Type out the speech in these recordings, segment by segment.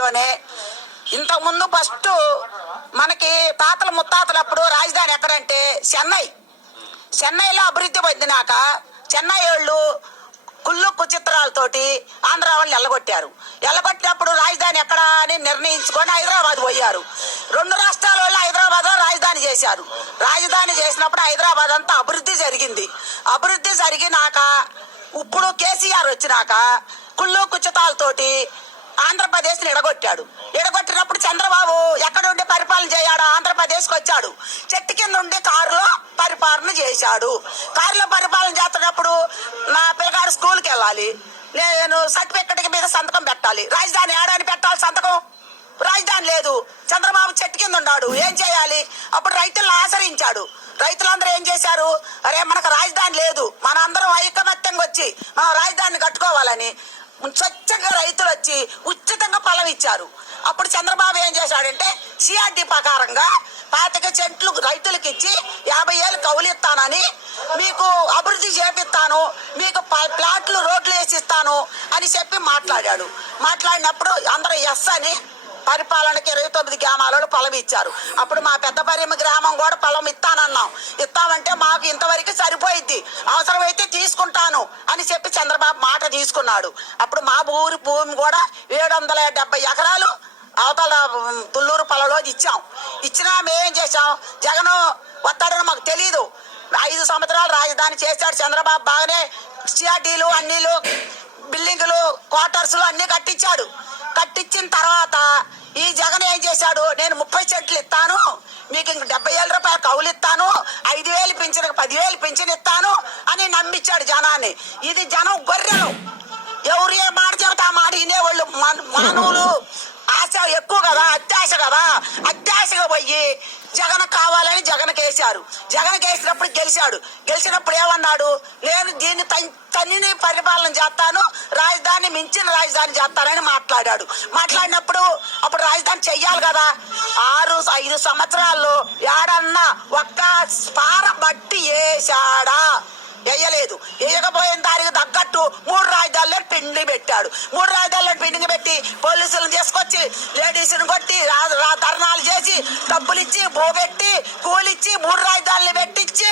లోనే ఇంతకుముందు ఫస్ట్ మనకి తాతల ముత్తాతలు అప్పుడు రాజధాని ఎక్కడంటే చెన్నైలో అభివృద్ధి పొందినాక చెన్నై వాళ్ళు కుళ్ళు కుచిత్రాలతోటి ఆంధ్ర వాళ్ళు ఎల్లగొట్టినప్పుడు రాజధాని ఎక్కడ అని నిర్ణయించుకొని హైదరాబాద్ పోయారు. 2 రాష్ట్రాల వాళ్ళు హైదరాబాద్ రాజధాని చేశారు. రాజధాని చేసినప్పుడు హైదరాబాద్ అంతా అభివృద్ధి జరిగింది. అభివృద్ధి జరిగినాక ఇప్పుడు కేసీఆర్ వచ్చినాక కుళ్ళు కుచితాలతోటి ఆంధ్రప్రదేశ్ని ఎడగొట్టినప్పుడు చంద్రబాబు ఎక్కడ ఉండి పరిపాలన చేయాడు? ఆంధ్రప్రదేశ్కి వచ్చాడు. చెట్టు కింద ఉండి కారులో పరిపాలన చేశాడు. కారులో పరిపాలన చేస్తున్నప్పుడు నా పిల్లగాడు స్కూల్కి వెళ్ళాలి, నేను సర్టిఫికెట్ మీద సంతకం పెట్టాలి. రాజధాని ఏడాని పెట్టాలి సంతకం? రాజధాని లేదు. చంద్రబాబు చెట్టు కింద ఉన్నాడు, ఏం చేయాలి? అప్పుడు రైతులను ఆశ్రయించాడు. రైతులందరూ ఏం చేశారు? అరే మనకు రాజధాని లేదు, మన అందరం ఐకమత్యంగా వచ్చి మనం రాజధానిని కట్టుకోవాలని స్వచ్ఛంగా రైతులు వచ్చి ఉచితంగా పొలం ఇచ్చారు. అప్పుడు చంద్రబాబు ఏం చేశాడంటే సిఆర్డి ప్రకారంగా 25 సెంట్లు రైతులకు ఇచ్చి 50 ఏళ్ళు కౌలు ఇస్తానని, మీకు అభివృద్ధి చేపిస్తాను, మీకు ప్లాట్లు రోడ్లు వేసిస్తాను అని చెప్పి మాట్లాడినప్పుడు అందరూ ఎస్ అని పరిపాలనకి 29 గ్రామాలలో పొలం ఇచ్చారు. అప్పుడు మా పెద్దపరిమ గ్రామం కూడా పొలం ఇస్తామంటే మాకు ఇంతవరకు సరిపోయిద్ది, అవసరమైతే తీసుకుంటాను అని చెప్పి చంద్రబాబు మాట తీసుకున్నాడు. అప్పుడు మా ఊరి భూమి కూడా 770 ఎకరాలు అవతల తుళ్ళూరు పొలంలో ఇచ్చినా మేమేం చేసాం? జగన్ వస్తాడని మాకు తెలీదు. 5 సంవత్సరాలు రాజధాని చేశాడు చంద్రబాబు. బాగానే సిఆర్డీలు అన్నీలు బిల్డింగులు క్వార్టర్స్లు అన్ని కట్టించిన తర్వాత ఈ జగన్ ఏం చేశాడు? నేను 30 సెంట్లు ఇస్తాను, మీకు ఇంక 70,000 రూపాయలు కౌలు ఇస్తాను, 5,000 పింఛన్ 10,000 పింఛన్ ఇస్తాను అని నమ్మించాడు జనాన్ని. ఇది జనం గొర్రెలు, ఎవరు ఏ మాట చెబితే ఆ మాట వినేవాళ్ళు. మానవులు ఆశ ఎక్కువ కదా, అత్యాశగా పోయి జగన్ కావాలని జగన్ కేసినప్పుడు గెలిచినప్పుడు ఏమన్నాడు? నేను దీన్ని తన్ని పరిపాలన చేస్తాను, రాజధాని మించిన రాజధాని చేస్తానని మాట్లాడినప్పుడు అప్పుడు రాజధాని చెయ్యాలి కదా. 5 సంవత్సరాల్లో ఏడన్నా ఒక్క స్పార బట్టి వేసాడా? వేయలేదు. వేయకపోయిన దానికి తగ్గట్టు 3 రాజధానులను పిండి పెట్టి పోలీసులను తీసుకొచ్చి లేడీస్ని కొట్టి ధర్నాలు చేసి డబ్బులు ఇచ్చి బోబెట్టి కూలిచ్చి 3 రాజధానులు పెట్టించి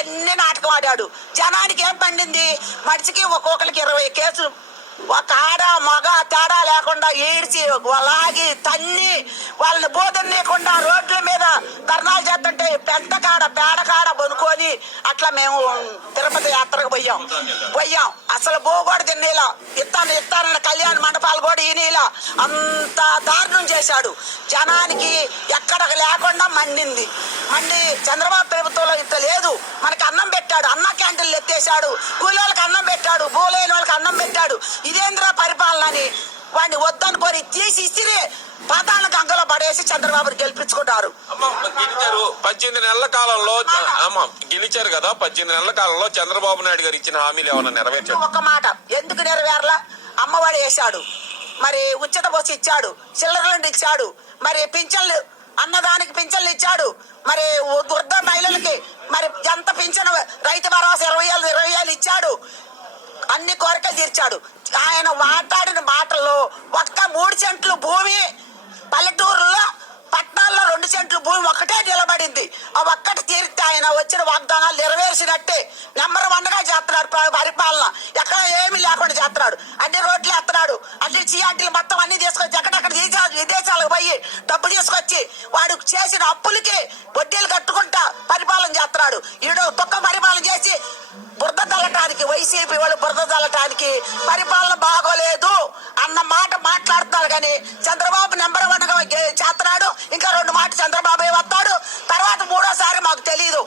ఎన్ని నాటకం ఆడాడు. జనానికి ఏం పండింది? మనిషికి ఒక్కొక్కరికి 20 కేసులు, ఒక ఆడ మగ తేడా లేకుండా ఈడ్చి లాగి తన్ని వాళ్ళని బోధనీయకుండా రోడ్ల మీద ధర్నాలు చేస్తుంటే పేడకాడ కొనుక్కొని అట్లా మేము తిరుపతి యాత్రకు పోయాం. అసలు కూడా తినేలా ఇస్తానన్న కళ్యాణ మండపాలు కూడా ఈయనలా అంత దారుణం చేశాడు. జనానికి ఎక్కడ లేకుండా మండి చంద్రబాబు ప్రభుత్వంలో ఇంత లేదు. మనకి అన్నం పెట్టాడు, అన్న క్యాంటీన్లు ఎత్తేసాడు, కూలి వాళ్ళకి అన్నం పెట్టాడు, భూలేని వాళ్ళకి అన్నం పెట్టాడు. ఇదేంద్ర పరిపాలన అని వాడిని వద్దనుకొని తీసి పాతాళ గంగలో పడేసి చంద్రబాబుని గెలిపించుకుంటారు. 18 నెలల కాలంలో గెలిచారు కదా. 18 నెలల కాలంలో చంద్రబాబు నాయుడు గారు ఇచ్చిన హామీలు ఏమన్నా నెరవేర్చారు? ఒక మాట ఎందుకు నెరవేరలా? అమ్మఒడి వేశాడు, మరి ఉచిత బస్సు ఇచ్చాడు, చిల్లరలు ఇచ్చాడు, మరి పింఛన్లు అన్నదానికి పింఛన్లు ఇచ్చాడు, మరి వృద్ధ మహిళలకి మరి ఎంత పింఛను రైతు భరోసా 20,000 ఇచ్చాడు. అన్ని కోరికలు తీర్చాడు. ఆయన మాట్లాడిన మాటల్లో ఒక్క 3 సెంట్లు భూమి పల్లెటూరులో, పట్టణాల్లో 2 సెంట్లు భూమి ఒక్కటే నిలబడింది. ఆ ఒక్కటి తీరితే ఆయన వచ్చిన వాగ్దానాలు నెరవేర్చినట్టే. నెంబర్ 1గా చేస్తున్నాడు పరిపాలన. ఎక్కడ ఏమీ లేకుండా చేస్తున్నాడు. అన్ని రోడ్లు ఎత్తున్నాడు, అన్ని సిఆర్టీలు మొత్తం అన్ని తీసుకొచ్చి ఎక్కడెక్కడ విదేశాలకు పోయి డబ్బు తీసుకొచ్చి వాడు చేసిన అప్పులకి వడ్డీలు కట్టుకుంటా పరిపాలన చేస్తున్నాడు. ఈడు తొక్క పరిపాలన చేసి బురద తల్లటానికి, వైసీపీ వాళ్ళు బురద తల్లటానికి పరిపాలన బాగోలేదు అన్న మాట మాట్లాడుతున్నారు. కానీ చంద్రబాబు నెంబర్ 1గా చేస్తున్నాడు. ఇంకా 2 మాట చంద్రబాబు వస్తాడు, తర్వాత 3వసారి మాకు తెలియదు.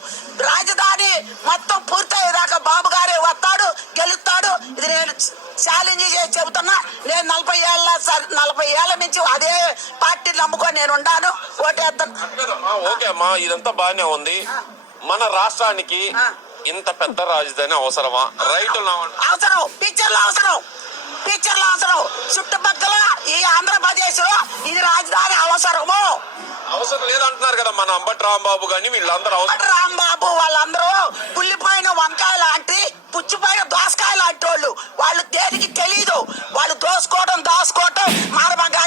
రాజధాని మొత్తం పూర్తయ్యేదాకా బాబు గారే వస్తాడు, గెలుస్తాడు. ఇది నేను ఛాలెంజ్ చేసి చెబుతున్నా. నేను 40 ఏళ్ల నుంచి అదే పార్టీని నమ్ముకొని నేను ఉన్నాను, ఓటేస్తాను. ఓకే అమ్మా, ఇదంతా బాగానే ఉంది. మన రాష్ట్రానికి ఇంత పెద్ద రాజధాని అవసరమా? రైతులు అవసరం, పిక్చర్లు అవసరం. చుట్టుపక్కల ఈ ఆంధ్రప్రదేశ్ లో ఇది రాజధాని అవసరం లేదంటున్నారు కదా మన అంబటి రాంబాబు గాని వీళ్ళందరూ. రాంబాబు వాళ్ళందరూ పుల్లిపోయిన వంకాయ లాంటి, పుచ్చిపోయిన దోసకాయ లాంటి వాళ్ళు. దేనికి తెలీదు. వాళ్ళు దాచుకోవటం మానవంగా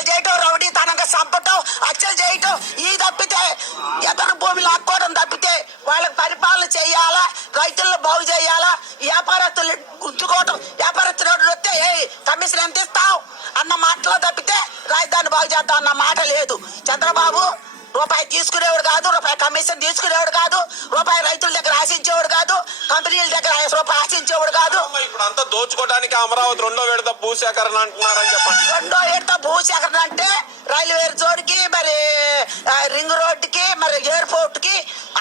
అన్న మాటలో తప్పితే రాజధాని బాగు చేద్దాం అన్న మాట లేదు. చంద్రబాబు రూపాయి తీసుకునేవాడు కాదు, రూపాయి కమిషన్ తీసుకునేవాడు కాదు, రూపాయి రైతుల దగ్గర ఆశించేవాడు కాదు, కంపెనీల దగ్గర రూపాయి ఆశించేవాడు కాదు. ఇప్పుడు అంతా దోచుకోవడానికి అమరావతి రెండో విడత భూసేకరణ అంటున్నారని చెప్పండి. రెండో విడత భూసేకరణ అంటే రైల్వే జోన్కి, మరి రింగ్ రోడ్డుకి, మరి ఎయిర్పోర్ట్ కి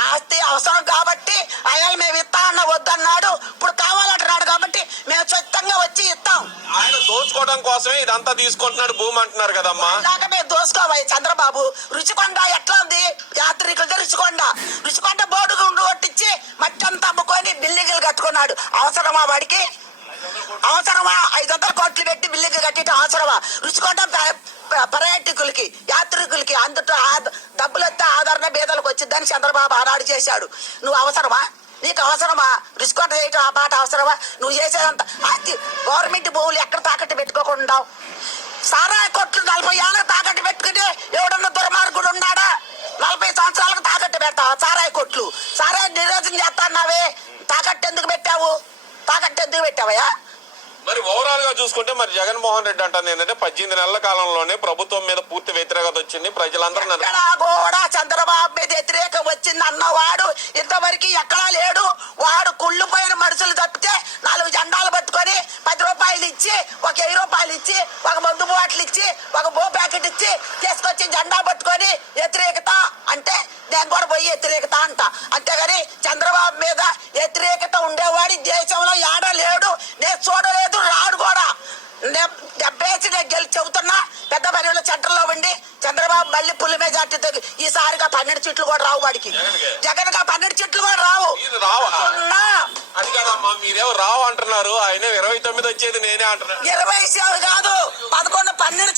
ఆస్తి అవసరం కాబట్టి ఆయన మేము ఇస్తా అన్న వద్దన్నాడు. ఇప్పుడు కావాలంటున్నాడు కాబట్టి మేము స్వచ్ఛంగా వచ్చి ఇస్తాం. ఆయన దోచుకోవడం కోసమే ఇదంతా తీసుకుంటున్నాడు భూమి అంటున్నారు కదమ్మా. ఇలాగ మేము దోసుకోవాలి. చంద్రబాబు రుచికొండ ఎట్లా ఉంది? యాత్రికులతో రుచికొండ బోర్డు గుండు కొట్టించి మట్టి అంతా అమ్ముకొని బిల్డింగ్లు కట్టుకున్నాడు. అవసరమా వాడికి? అవసరమా? 500 కోట్లు పెట్టి బిల్డింగ్ కట్టడం అవసరమా? రుచికొండ పర్యాటకులకి, యాత్రికులకి అందుతో డబ్బులు ఎత్తే ఆదరణ బీదలకు వచ్చిందని చంద్రబాబు ఆనాడు చేశాడు. నువ్వు అవసరమా? నీకు అవసరమా? రుచికొండ చేయటం ఆ మాట అవసరమా? నువ్వు చేసేదంతా ఆస్తి గవర్నమెంట్ భూములు ఎక్కడ తాకట్టు పెట్టుకోకుండా సారాయి కొట్లు 40 ఏళ్ళకు తాకట్టు పెట్టుకుని ఎవడన్నా దుర్మార్గుడు ఉన్నాడా? 40 సంవత్సరాలకు తాకట్టు పెడతావా సారాయి కొట్లు? సారాయి నిరోధం చేస్తాన్నావే, తాకట్టు ఎందుకు పెట్టావయ్యా? మరి ఓవరాల్ గా చూసుకుంటే మరి జగన్మోహన్ రెడ్డి అంటుంది ఏంటంటే 18 నెలల కాలంలోనే ప్రభుత్వం మీద పూర్తి వ్యతిరేకత వచ్చింది. ప్రజలందరూ ఎక్కడా కూడా చంద్రబాబు మీద వ్యతిరేకం వచ్చింది అన్నవాడు ఇంతవరకు ఎక్కడా లేడు. వాడు కుళ్ళిపోయిన మనుషులు తప్పితే 4 జెండాలు పట్టుకొని 10 రూపాయలు ఇచ్చి, ఒక 1000 రూపాయలు ఇచ్చి, ఒక మందు బాటిల్ ఇచ్చి, ఒక బో ప్యాకెట్ ఇచ్చి తీసుకొచ్చి జెండా పట్టుకొని వ్యతిరేకత అంటే నేను కూడా పోయి వ్యతిరేకత అంట. అంతేగాని చంద్రబాబు మీద వ్యతిరేకత ఉండేవాడి దేశంలో ఏడ లేడు. నేను చూడలేదు, రాడు కూడా. 70 నేను గెలిచి చెబుతున్నా. పెద్ద పనిలో సెంటర్లో ఉండి చంద్రబాబు మళ్ళీ పుల్లి మెజార్టీతో ఈసారిగా 12 సీట్లు కూడా రావు వాడికి. జగన్ గా 12 సీట్లు కూడా రావు. అది కాదమ్మా, మీరేమో రావు అంటున్నారు, ఆయన 29 వచ్చేది నేనే అంటున్నా. 20 కాదు 11 12